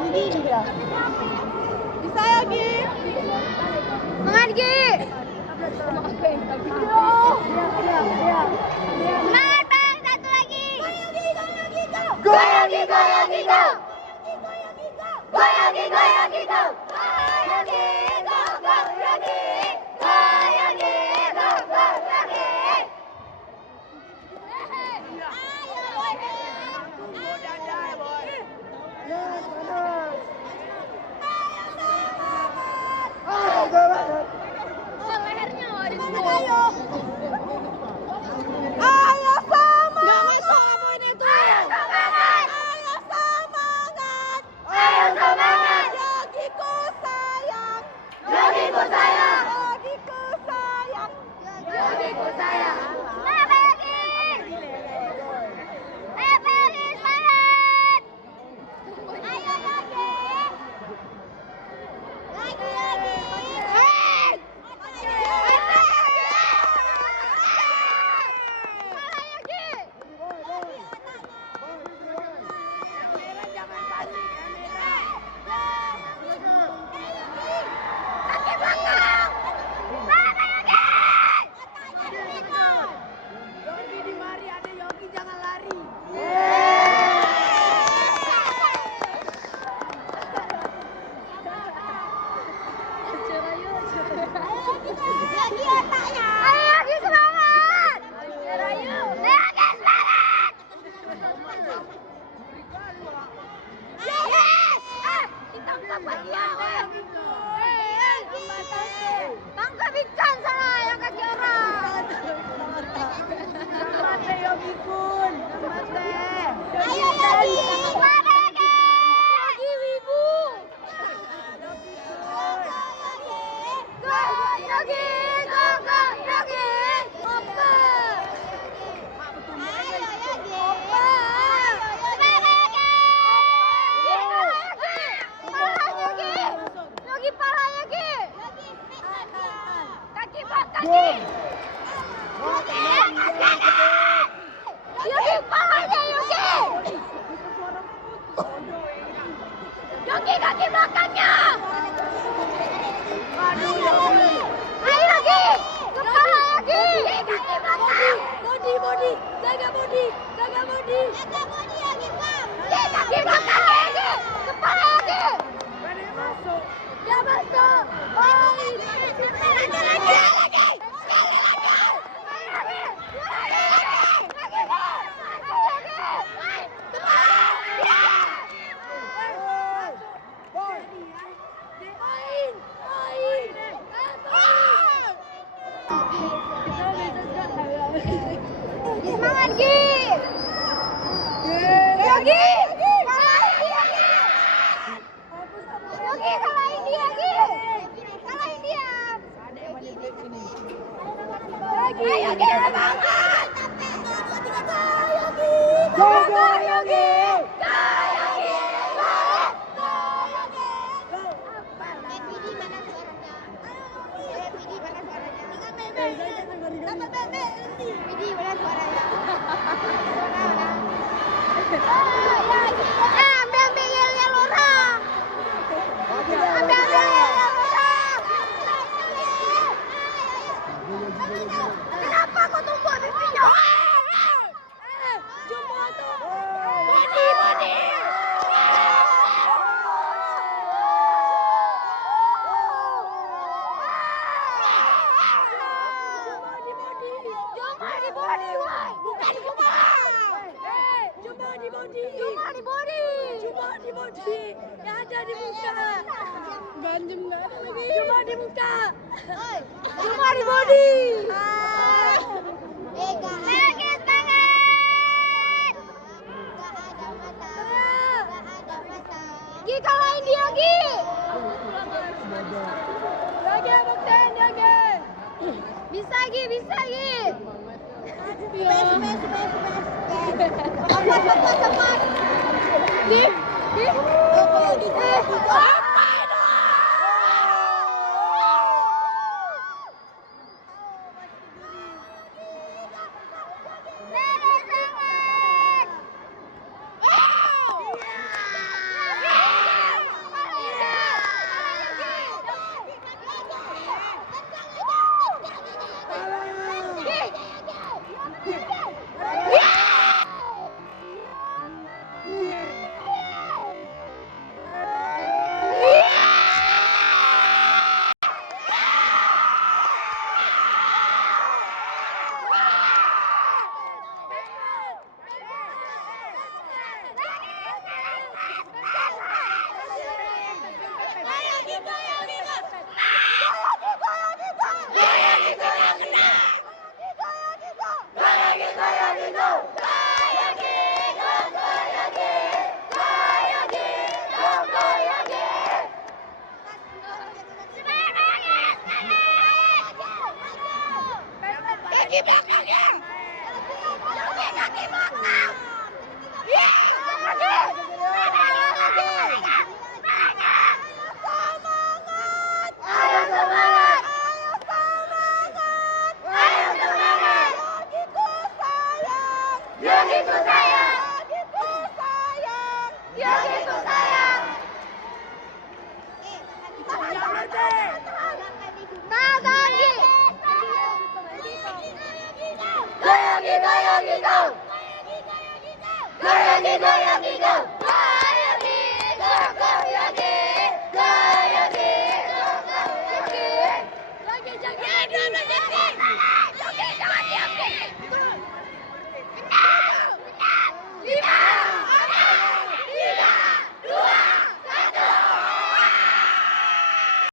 Gini-gini ya. Bisa ya, Gi? Semangat, Gi. Semangat, Bang. Satu lagi. Go, Yogi, go, Yogi, go. Go, Yogi, go, Yogi, go. Yogi, go, go, Yogi. Go, Yogi, go, go, Yogi. Tangkap ikan sana yang kasih orang. Mate Yogi kun, mate. Ayo Yogi, Yogi wibu. Go Yogi, go go Yogi. Oke. Ayo Yogi. Oke. Yogi parah Yogi. Kaki pak kaki. Yogi parahnya Yogi. Yogi kaki belakangnya. Aduh Yogi. Ayo Yogi. Kepala Yogi. Kaki belakang. Body. Jaga body. Jaga body Yogi pak. Kaki belakang Yogi. Kepala Yogi. Masuk. Dia masuk. Oh, lagi. Sekali lagi. Yogi! Kalahin dia, Yogi! Yogi, kalahin dia, Yogi! Kalahin dia! Ayo, Yogi, semangat! Go, Yogi! Pidie mana suaranya? Ambil yelnya Lora. Ambil yelnya Lora. Kenapa kau tumpuk pipinya? Cuma tuh. Bodi. Cuma di bodi. Yang ada di muka. Ganjem nggak ada lagi. Cuma di muka. Cuma di bodi. Sakit banget. Nggak ada mata. Gi, kalahin dia, Gi. Yogi, buktiin, Yogi. Bisa, Gi. Cepat. Di. Di belakangnya. Kaki belakang. Ayo semangat. Yogiku sayang. Go, Yogi, go!